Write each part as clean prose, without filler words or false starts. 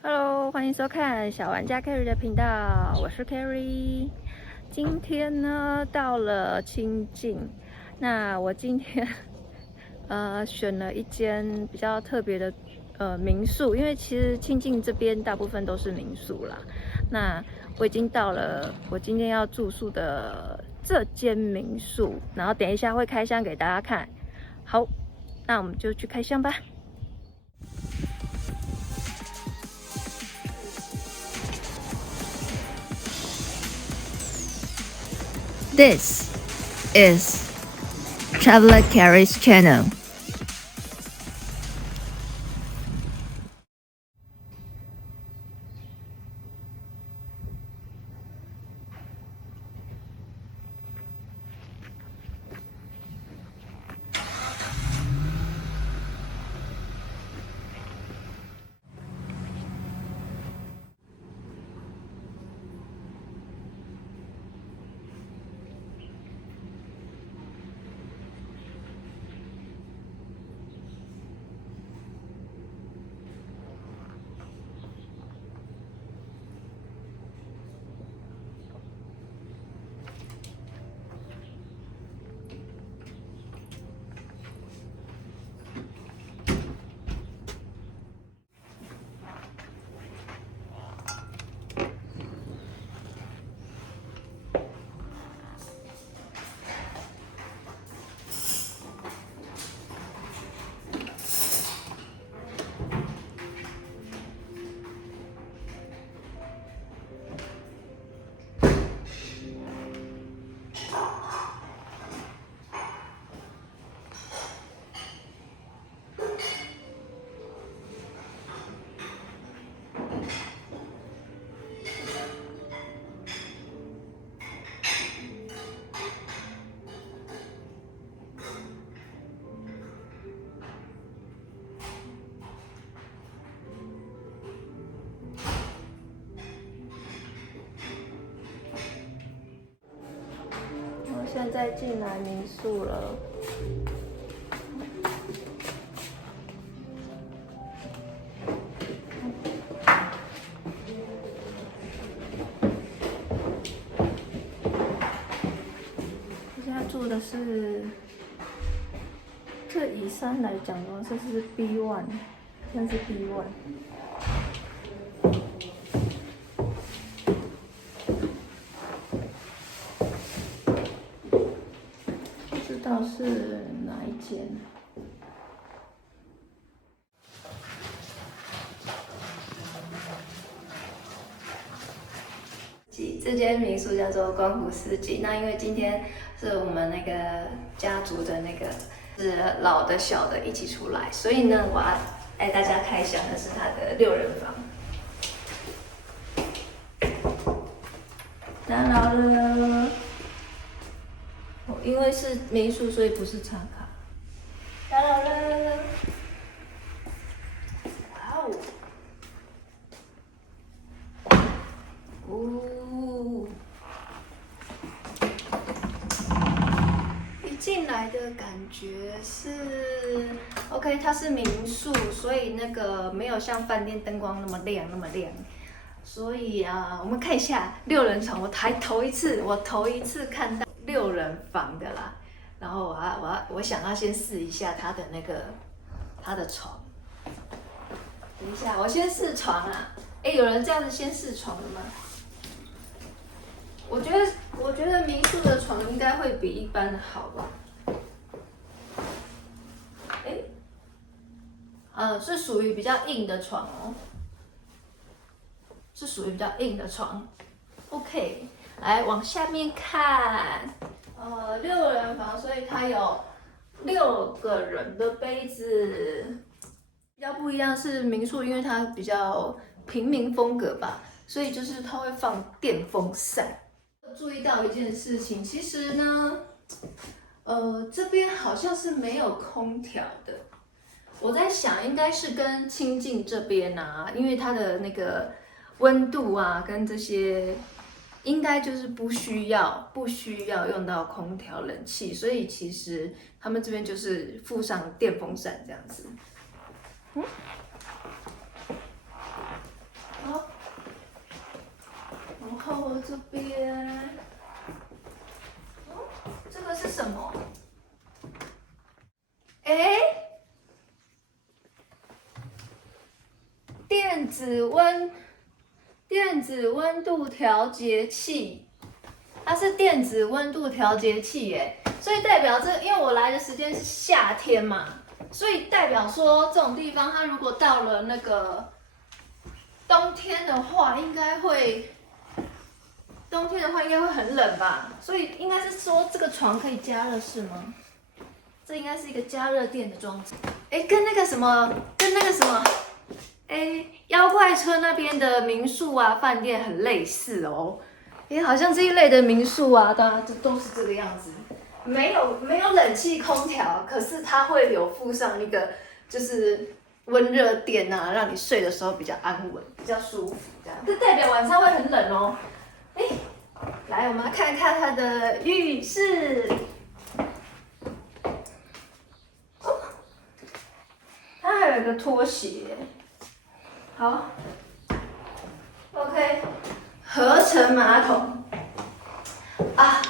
Hello，欢迎收看小玩家 Carry 的频道，我是 Carry。今天呢，到了清境，那我今天选了一间比较特别的民宿，因为其实清境这边大部分都是民宿啦。那我已经到了我今天要住宿的这间民宿，然后等一下会开箱给大家看。好，那我们就去开箱吧。This is Traveler Carrie's channel. 我现在进来民宿了。我现在住的是，这以山来讲的话，这是 B1， 这是 B1。不知道是哪一间。这间民宿叫做光湖四季。那因为今天是我们那个家族的那个是老的小的一起出来，所以呢，我要带大家开箱的是它的6人房。打扰了。因为是民宿，所以不是插卡。打扰了。哇哦！哦，一进来的感觉是 OK， 它是民宿，所以那个没有像饭店灯光那么亮。所以我们看一下6人床，我头一次看到6人房的啦。然后我想要先试一下它的床。等一下，我先试床啊！有人这样子先试床的吗？我觉得民宿的床应该会比一般的好吧。是属于比较硬的床哦，是属于比较硬的床。OK， 来往下面看，6人房，所以它有6个人的杯子。比较不一样是民宿，因为它比较平民风格吧，所以就是它会放电风扇。注意到一件事情，其实呢，这边好像是没有空调的。我在想，应该是跟清境这边啊，因为它的那个温度啊，跟这些，应该就是不需要用到空调、冷气，所以其实他们这边就是附上电风扇这样子。这边，这个是什么？哎，电子温度调节器，它是电子温度调节器耶，所以代表因为我来的时间是夏天嘛，所以代表说这种地方，它如果到了那个冬天的话，应该会很冷吧？所以应该是说这个床可以加热是吗？这应该是一个加热电的装置。哎，跟那个什么，哎，妖怪村那边的民宿啊、饭店很类似哦。哎，好像这一类的民宿啊，当然都是这个样子，没有冷气空调，可是它会有附上一个就是温热垫啊，让你睡的时候比较安稳、比较舒服，这样。这代表晚上会很冷哦。哎，来，我们来看一看它的浴室。哦，它还有一个拖鞋。好 ，OK， 合成马桶啊，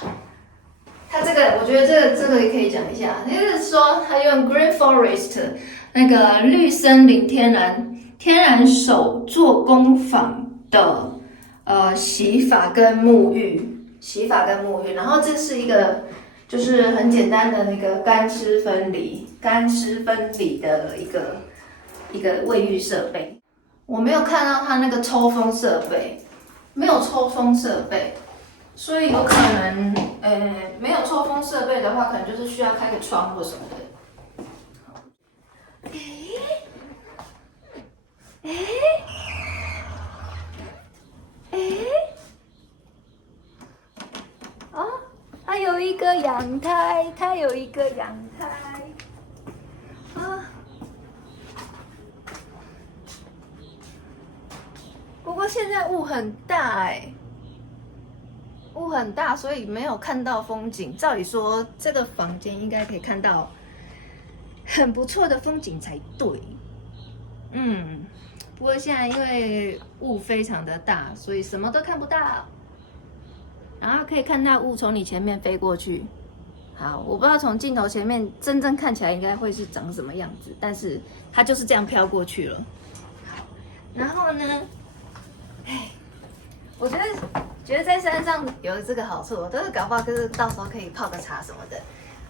它这个我觉得这个也可以讲一下，就是说它用 Green Forest 那个绿森林天然手做工坊的洗发跟沐浴，然后这是一个就是很简单的那个干湿分离的一个卫浴设备。我没有看到它那个抽风设备，没有抽风设备，所以有可能，没有抽风设备的话，可能就是需要开个窗或什么的。啊，它有一个阳台，啊。不过现在雾很大雾很大，所以没有看到风景。照理说，这个房间应该可以看到很不错的风景才对。不过现在因为雾非常的大，所以什么都看不到。然后可以看到雾从你前面飞过去。好，我不知道从镜头前面真正看起来应该会是长什么样子，但是它就是这样飘过去了。好，然后呢？我觉得在山上有这个好处，都是搞不好就是到时候可以泡个茶什么的。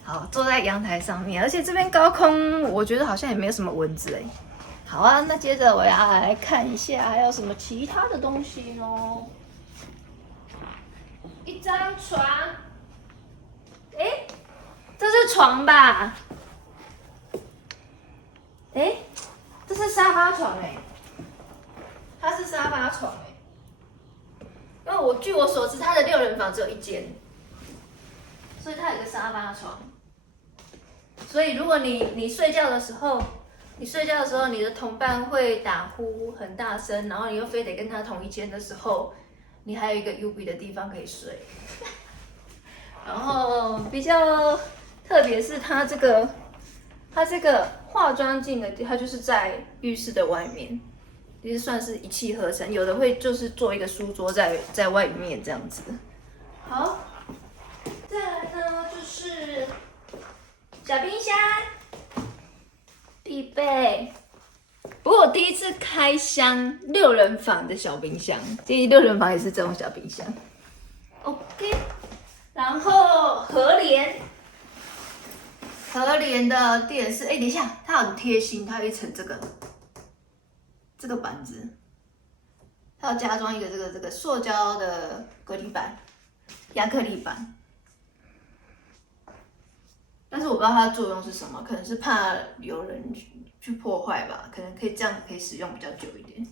好，坐在阳台上面，而且这边高空，我觉得好像也没有什么蚊子好啊，那接着我要来看一下还有什么其他的东西呢？一张床，这是床吧？这是沙发床它是沙发床因为据我所知，它的6人房只有1间，所以它有一个沙发床。所以如果你睡觉的时候，你的同伴会打呼很大声，然后你又非得跟他同一间的时候，你还有一个 UB 的地方可以睡。然后比较特别是它这个化妆镜的，它就是在浴室的外面。其实算是一气呵成，有的会就是做一个书桌在外面这样子。好，再来呢就是小冰箱必备。不过我第一次开箱6人房的小冰箱，建议6人房也是这种小冰箱。OK， 然后和联的电视，等一下，它很贴心，它有一层这个板子，它要加装一个这个塑胶的隔离板、亚克力板，但是我不知道它的作用是什么，可能是怕有人去破坏吧，可能这样可以使用比较久一点，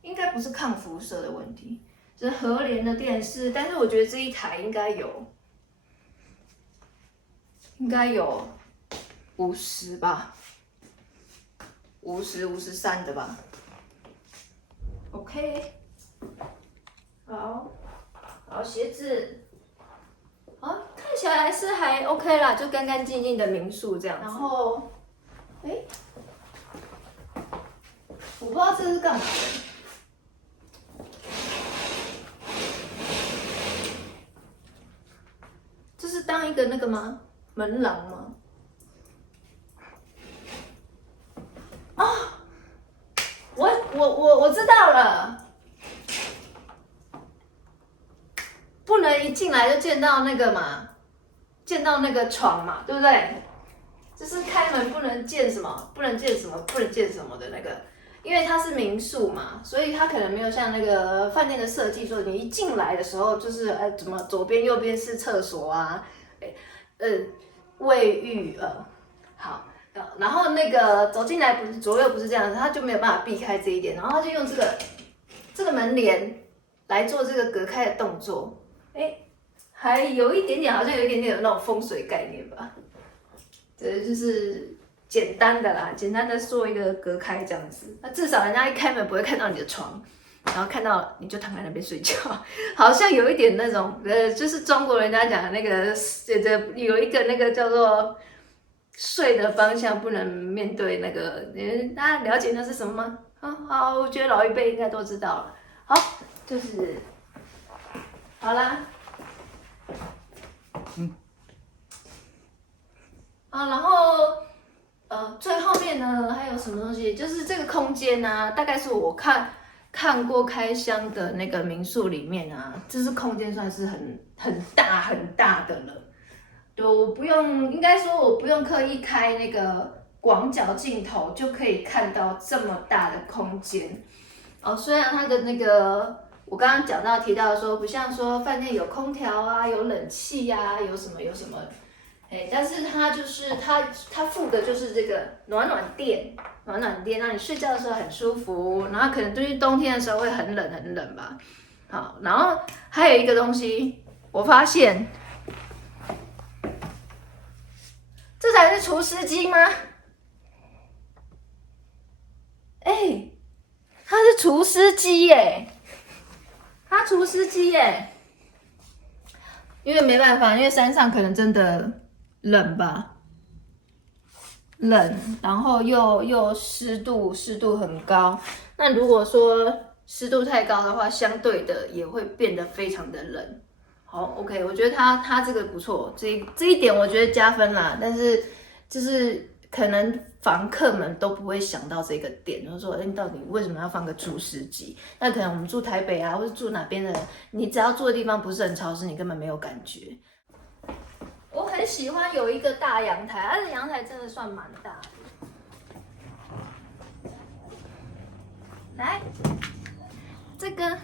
应该不是抗辐射的问题，这是和联的电视，但是我觉得这一台应该有50吧。50、53的吧。OK， 好，鞋子，看起来是还 OK 啦，就干干净净的民宿这样子。然后，我不知道这是干嘛的。个那个吗？门廊吗？哦，我知道了，不能一进来就见到那个嘛，见到那个床嘛，对不对？就是开门不能见什么，不能见什么，不能见什么的那个，因为它是民宿嘛，所以它可能没有像那个饭店的设计说，你一进来的时候就是怎么左边右边是厕所啊，卫浴好。然后那个走进来不是左右不是这样子，他就没有办法避开这一点，然后他就用这个门帘来做这个隔开的动作，还有一点点，好像有一点点有那种风水概念吧。这就是简单的啦，简单的做一个隔开这样子，那至少人家一开门不会看到你的床，然后看到你就躺在那边睡觉，好像有一点那种就是中国人家讲的那个有一个那个叫做。睡的方向不能面对那个，大家了解那是什么吗？好，我觉得老一辈应该都知道了。好，就是好啦。然后最后面呢还有什么东西？就是这个空间啊，大概是我看过开箱的那个民宿里面啊，这是空间算是很大的了。我不用，应该说我不用刻意开那个广角镜头，就可以看到这么大的空间。虽然它的那个我刚刚提到说，不像说饭店有空调啊，有冷气啊，有什么，但是它就是它附的就是这个暖暖垫，让你睡觉的时候很舒服，然后可能对于冬天的时候会很冷吧。好，然后还有一个东西，我发现。这才是除湿机吗？它是除湿机耶！它除湿机耶！因为没办法，因为山上可能真的冷吧，冷，然后又湿度很高。那如果说湿度太高的话，相对的也会变得非常的冷。好 ，OK， 我觉得它这个不错，这一点我觉得加分啦。但是就是可能房客们都不会想到这个点，就是说，你到底为什么要放个除湿机？那可能我们住台北啊，或者住哪边的，你只要住的地方不是很潮湿，你根本没有感觉。我很喜欢有一个大阳台，它的阳台真的算蛮大的。来，这个，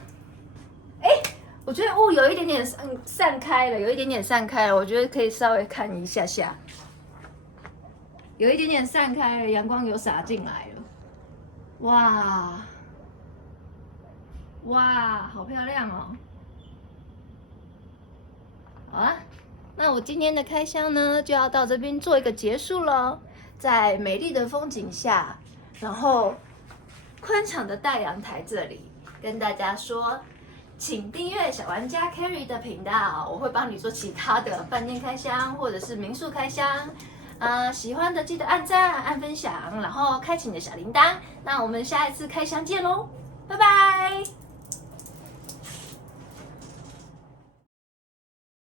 我觉得雾有一点点散开了，我觉得可以稍微看一下下，有一点点散开了，阳光有洒进来了，哇，好漂亮哦！好啦，那我今天的开箱呢，就要到这边做一个结束了。在美丽的风景下，然后宽敞的大阳台这里，跟大家说。请订阅小玩家 Carry 的频道，我会帮你做其他的饭店开箱或者是民宿开箱。喜欢的记得按赞、按分享，然后开启你的小铃铛。那我们下一次开箱见喽，拜拜。